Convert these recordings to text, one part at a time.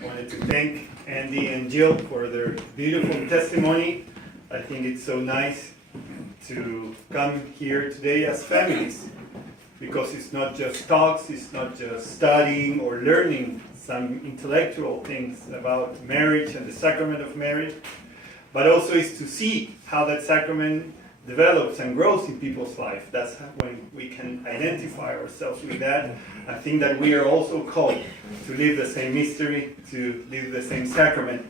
I wanted to thank Andy and Jill for their beautiful testimony. I think it's so nice to come here today as families, because it's not just talks, it's not just studying or learning some intellectual things about marriage and the sacrament of marriage, but also is to see how that sacrament develops and grows in people's life. That's when we can identify ourselves with that. I think that we are also called to live the same mystery, to live the same sacrament.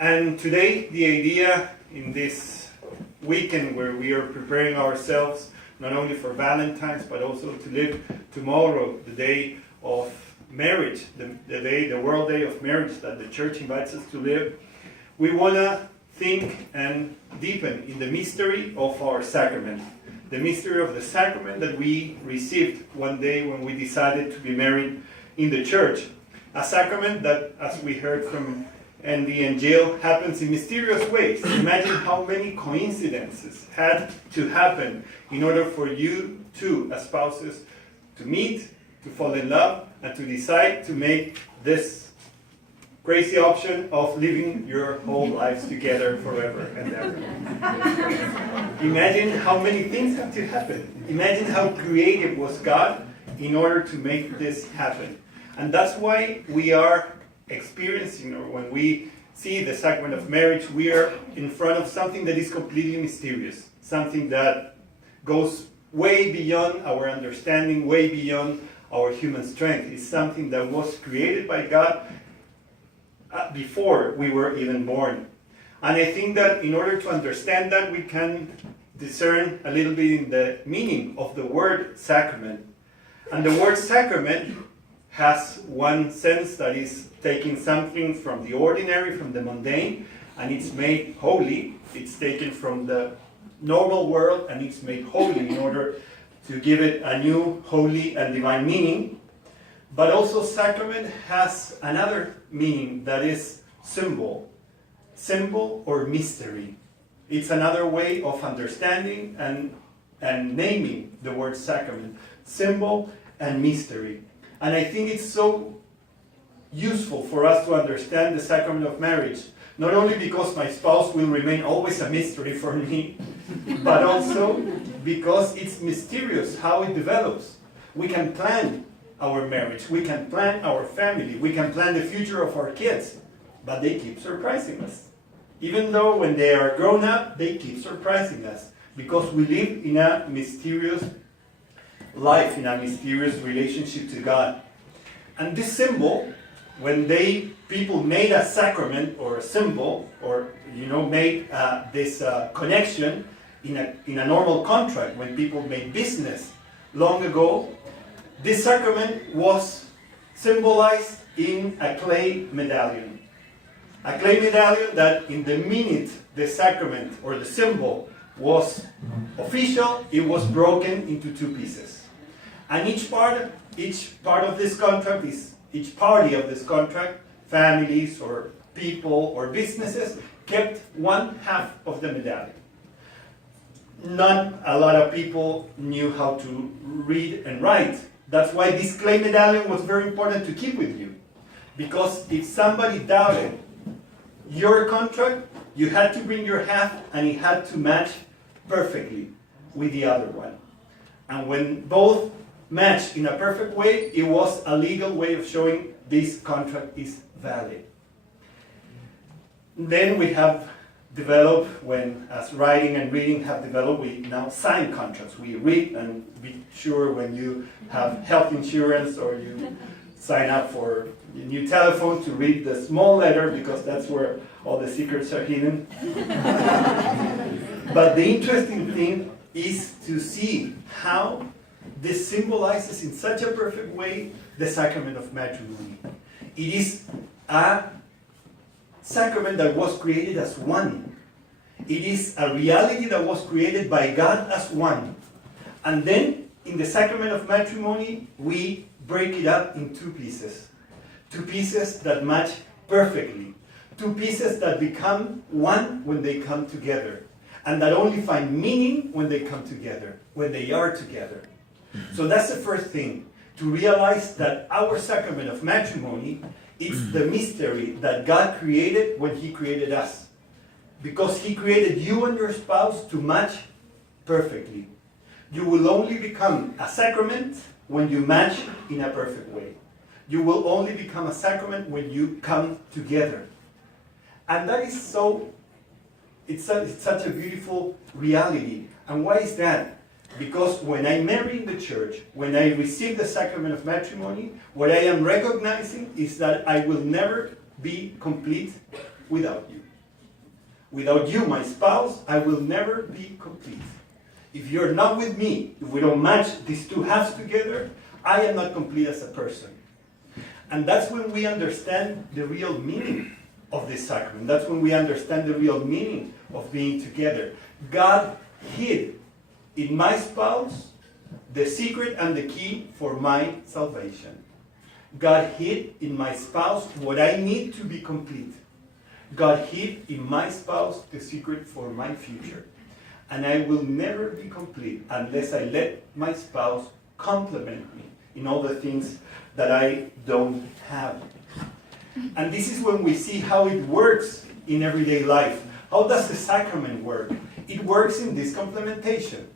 And today, the idea in this weekend where we are preparing ourselves not only for Valentine's, but also to live tomorrow, the day of marriage, the World Day of Marriage that the Church invites us to live, we want to think and deepen in the mystery of our sacrament. The mystery of the sacrament that we received one day when we decided to be married in the church. A sacrament that, as we heard from Andy and Jill, happens in mysterious ways. Imagine how many coincidences had to happen in order for you two, as spouses, to meet, to fall in love, and to decide to make this crazy option of living your whole lives together forever and ever. Imagine how many things have to happen. Imagine how creative was God in order to make this happen. And that's why we are experiencing, or when we see the sacrament of marriage, we are in front of something that is completely mysterious, something that goes way beyond our understanding, way beyond our human strength. It's something that was created by God before we were even born. And I think that in order to understand that, we can discern a little bit in the meaning of the word sacrament. And the word sacrament has one sense, that is taking something from the ordinary, from the mundane, and it's made holy. It's taken from the normal world and it's made holy in order to give it a new holy and divine meaning. But also sacrament has another meaning, that is symbol or mystery. It's another way of understanding and naming the word sacrament, symbol and mystery. And I think it's so useful for us to understand the sacrament of marriage, not only because my spouse will remain always a mystery for me, but also because it's mysterious how it develops. We can plan our marriage, we can plan our family, we can plan the future of our kids, but they keep surprising us. Even though when they are grown up, they keep surprising us, because we live in a mysterious life, in a mysterious relationship to God. And this symbol, when people made a sacrament or a symbol, or made this connection in a normal contract, when people made business long ago, this sacrament was symbolized in a clay medallion. A clay medallion that in the minute the sacrament or the symbol was official, it was broken into two pieces. And each part of this contract, each party of this contract, families or people or businesses, kept one half of the medallion. Not a lot of people knew how to read and write. That's why this clay medallion was very important to keep with you. Because if somebody doubted your contract, you had to bring your half and it had to match perfectly with the other one. And when both matched in a perfect way, it was a legal way of showing this contract is valid. Then we have developed, as writing and reading have developed, we now sign contracts. We read and be sure when you have health insurance or you sign up for a new telephone to read the small letter, because that's where all the secrets are hidden. But the interesting thing is to see how this symbolizes in such a perfect way the sacrament of matrimony. It is a sacrament that was created as one. It is a reality that was created by God as one. And then in the sacrament of matrimony, we break it up in two pieces. Two pieces that match perfectly. Two pieces that become one when they come together. And that only find meaning when they come together, when they are together. So that's the first thing, to realize that our sacrament of matrimony It's the mystery that God created when He created us. Because He created you and your spouse to match perfectly. You will only become a sacrament when you match in a perfect way. You will only become a sacrament when you come together. And that is it's such a beautiful reality. And why is that? Because when I marry in the church, when I receive the sacrament of matrimony, what I am recognizing is that I will never be complete without you. Without you, my spouse, I will never be complete. If you're not with me, if we don't match these two halves together, I am not complete as a person. And that's when we understand the real meaning of this sacrament. That's when we understand the real meaning of being together. God hid in my spouse the secret and the key for my salvation. God hid in my spouse what I need to be complete. God hid in my spouse the secret for my future. And I will never be complete unless I let my spouse complement me in all the things that I don't have. And this is when we see how it works in everyday life. How does the sacrament work? It works in this complementation.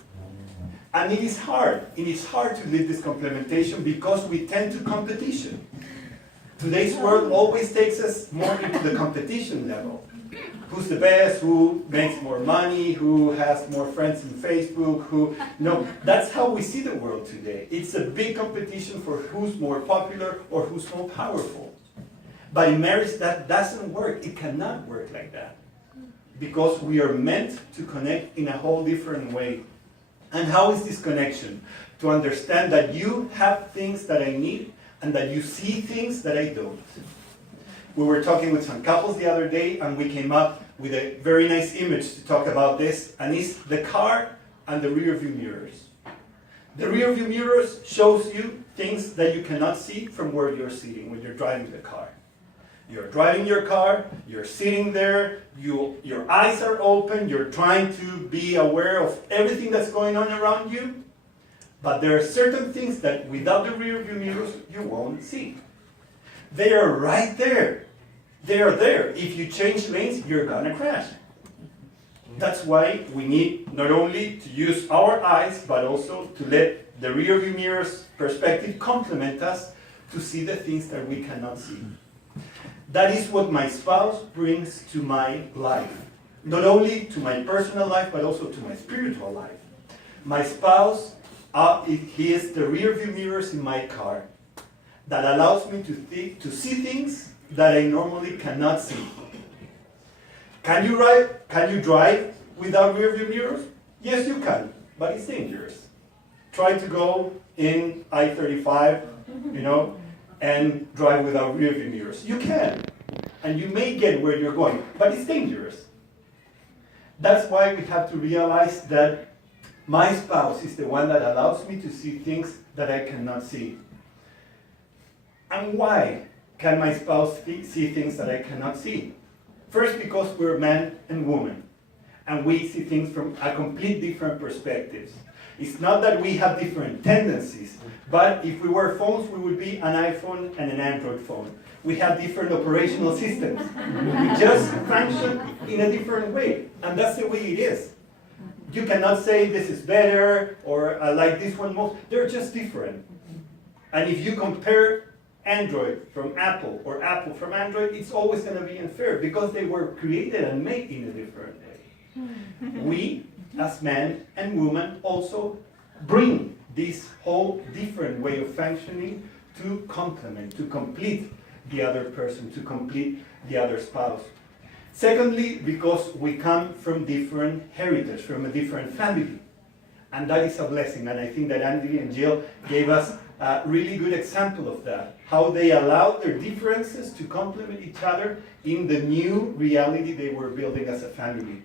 And it is hard. It is hard to live this complementation because we tend to competition. Today's world always takes us more into the competition level. Who's the best, who makes more money, who has more friends in Facebook, that's how we see the world today. It's a big competition for who's more popular or who's more powerful. But in marriage, that doesn't work. It cannot work like that. Because we are meant to connect in a whole different way. And how is this connection? To understand that you have things that I need and that you see things that I don't. We were talking with some couples the other day and we came up with a very nice image to talk about this, and it's the car and the rear view mirrors. The rear view mirrors shows you things that you cannot see from where you're sitting when you're driving the car. You're driving your car, you're sitting there, your eyes are open, you're trying to be aware of everything that's going on around you, but there are certain things that without the rear view mirrors you won't see. They are right there. They are there. If you change lanes, you're gonna crash. That's why we need not only to use our eyes, but also to let the rear view mirror's perspective complement us to see the things that we cannot see. That is what my spouse brings to my life. Not only to my personal life, but also to my spiritual life. My spouse, he is the rear view mirrors in my car that allows me to see things that I normally cannot see. Can you drive without rear view mirrors? Yes, you can, but it's dangerous. Try to go in I-35, and drive without rear view mirrors. You can, and you may get where you're going, but it's dangerous. That's why we have to realize that my spouse is the one that allows me to see things that I cannot see. And why can my spouse see things that I cannot see? First, because we're man and woman, and we see things from a complete different perspectives. It's not that we have different tendencies, but if we were phones, we would be an iPhone and an Android phone. We have different operational systems. We just function in a different way, and that's the way it is. You cannot say this is better, or I like this one most. They're just different. And if you compare Android from Apple or Apple from Android, it's always going to be unfair because they were created and made in a different way. We, as man and woman, also bring this whole different way of functioning to complement, to complete the other person, to complete the other spouse. Secondly, because we come from different heritage, from a different family. And that is a blessing. And I think that Andy and Jill gave us a really good example of that. How they allowed their differences to complement each other in the new reality they were building as a family.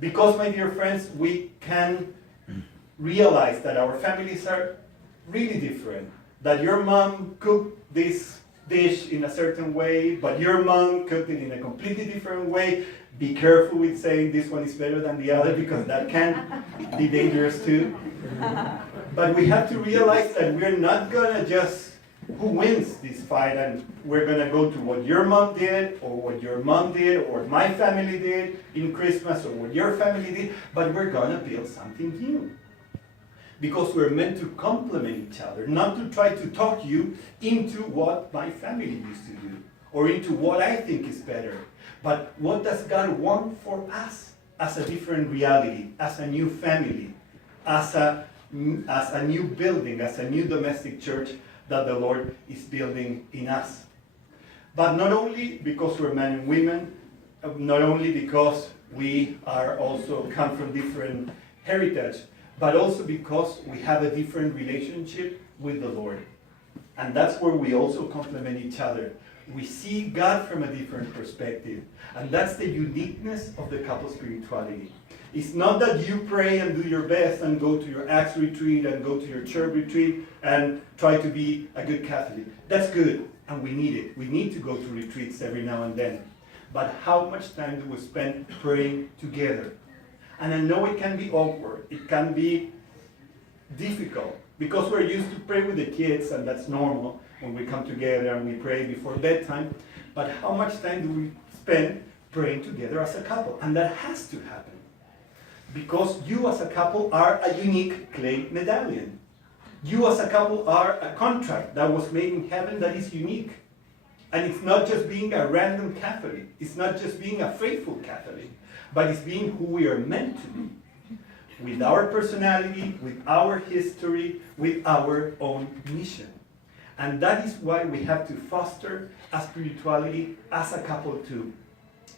Because, my dear friends, we can realize that our families are really different. That your mom cooked this dish in a certain way, but your mom cooked it in a completely different way. Be careful with saying this one is better than the other, because that can be dangerous too. But we have to realize that we're not gonna just who wins this fight, and we're going to go to what your mom did, or what your mom did, or my family did in Christmas, or what your family did, but we're going to build something new. Because we're meant to complement each other, not to try to talk you into what my family used to do, or into what I think is better. But what does God want for us as a different reality, as a new family, as a new building, as a new domestic church that the Lord is building in us. But not only because we're men and women, not only because we are also come from different heritage, but also because we have a different relationship with the Lord. And that's where we also complement each other. We see God from a different perspective. And that's the uniqueness of the couple spirituality. It's not that you pray and do your best and go to your Acts retreat and go to your church retreat and try to be a good Catholic. That's good, and we need it. We need to go to retreats every now and then. But how much time do we spend praying together? And I know it can be awkward. It can be difficult because we're used to pray with the kids, and that's normal when we come together and we pray before bedtime. But how much time do we spend praying together as a couple? And that has to happen. Because you as a couple are a unique clay medallion. You as a couple are a contract that was made in heaven that is unique. And it's not just being a random Catholic. It's not just being a faithful Catholic. But it's being who we are meant to be. With our personality, with our history, with our own mission. And that is why we have to foster a spirituality as a couple too.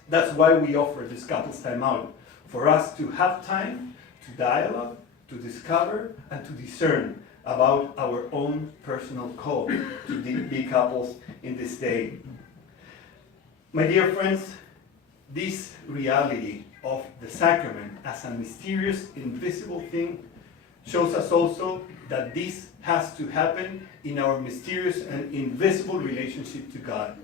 That's why we offer this couples time out. For us to have time to dialogue, to discover, and to discern about our own personal call to be couples in this day. My dear friends, this reality of the sacrament as a mysterious, invisible thing shows us also that this has to happen in our mysterious and invisible relationship to God.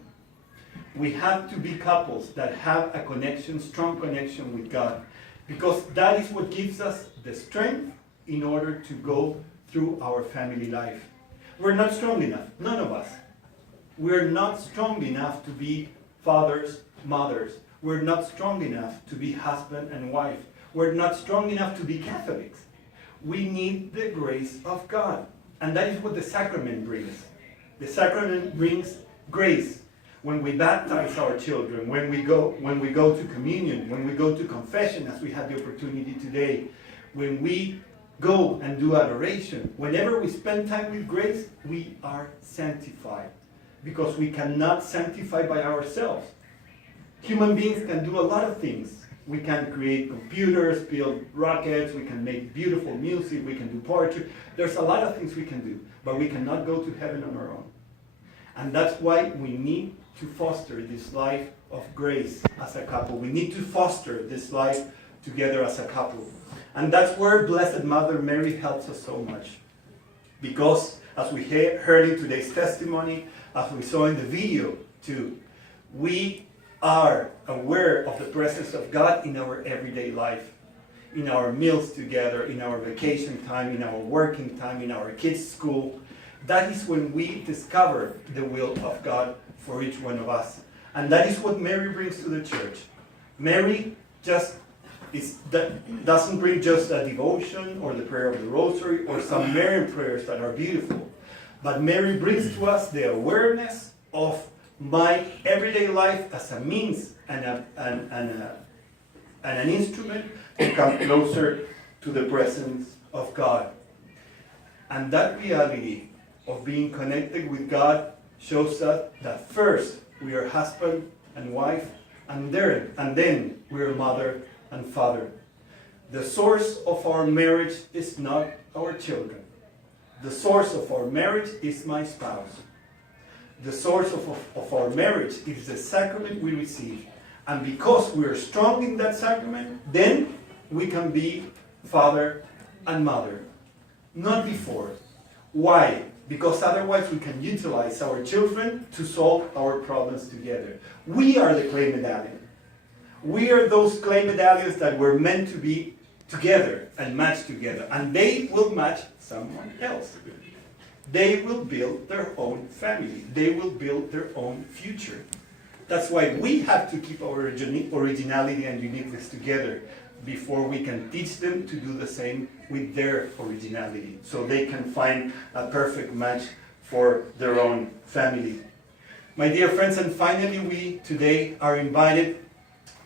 We have to be couples that have a connection, strong connection with God, because that is what gives us the strength in order to go through our family life. We're not strong enough, none of us. We're not strong enough to be fathers, mothers. We're not strong enough to be husband and wife. We're not strong enough to be Catholics. We need the grace of God. And that is what the sacrament brings. The sacrament brings grace. When we baptize our children, when we go to communion, when we go to confession, as we had the opportunity today, when we go and do adoration, whenever we spend time with grace, we are sanctified. Because we cannot sanctify by ourselves. Human beings can do a lot of things. We can create computers, build rockets, we can make beautiful music, we can do poetry. There's a lot of things we can do, but we cannot go to heaven on our own. And that's why we need to foster this life of grace as a couple. We need to foster this life together as a couple. And that's where Blessed Mother Mary helps us so much. Because, as we heard in today's testimony, as we saw in the video too, we are aware of the presence of God in our everyday life. In our meals together, in our vacation time, in our working time, in our kids' school. That is when we discover the will of God for each one of us. And that is what Mary brings to the church. Mary doesn't bring just a devotion or the prayer of the rosary or some Marian prayers that are beautiful. But Mary brings to us the awareness of my everyday life as a means and an instrument to come closer to the presence of God. And that reality of being connected with God shows us that first we are husband and wife, and then we are mother and father. The source of our marriage is not our children. The source of our marriage is my spouse. The source of our marriage is the sacrament we receive. And because we are strong in that sacrament, then we can be father and mother. Not before. Why? Because otherwise we can utilize our children to solve our problems together. We are the clay medallion. We are those clay medallions that were meant to be together and match together. And they will match someone else. they will build their own family. They will build their own future. That's why we have to keep our originality and uniqueness together before we can teach them to do the same with their originality, so they can find a perfect match for their own family. My dear friends, and finally, we today are invited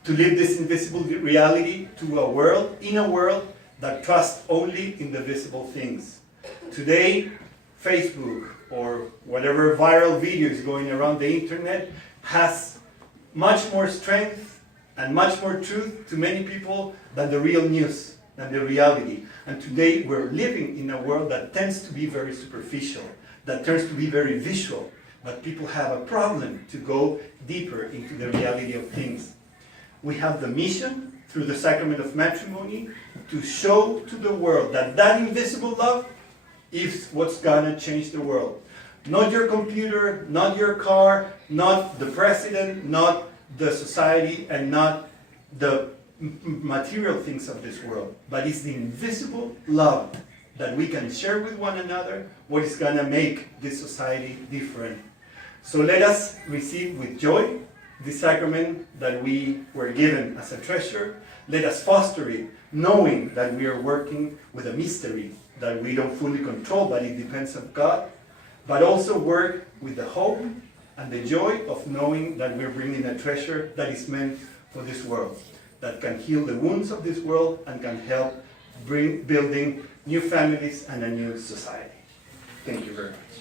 to live this invisible reality in a world that trusts only in the visible things. Today, Facebook or whatever viral video is going around the internet has much more strength and much more truth to many people than the real news, than the reality. And today we're living in a world that tends to be very superficial, that tends to be very visual, but people have a problem to go deeper into the reality of things. We have the mission, through the sacrament of matrimony, to show to the world that that invisible love is what's gonna change the world. Not your computer, not your car, not the president, not the society, and not the material things of this world, but it's the invisible love that we can share with one another, what is gonna make this society different. So let us receive with joy the sacrament that we were given as a treasure. Let us foster it, knowing that we are working with a mystery that we don't fully control, but it depends on God. But also work with the hope and the joy of knowing that we're bringing a treasure that is meant for this world, that can heal the wounds of this world and can help building new families and a new society. Thank you very much.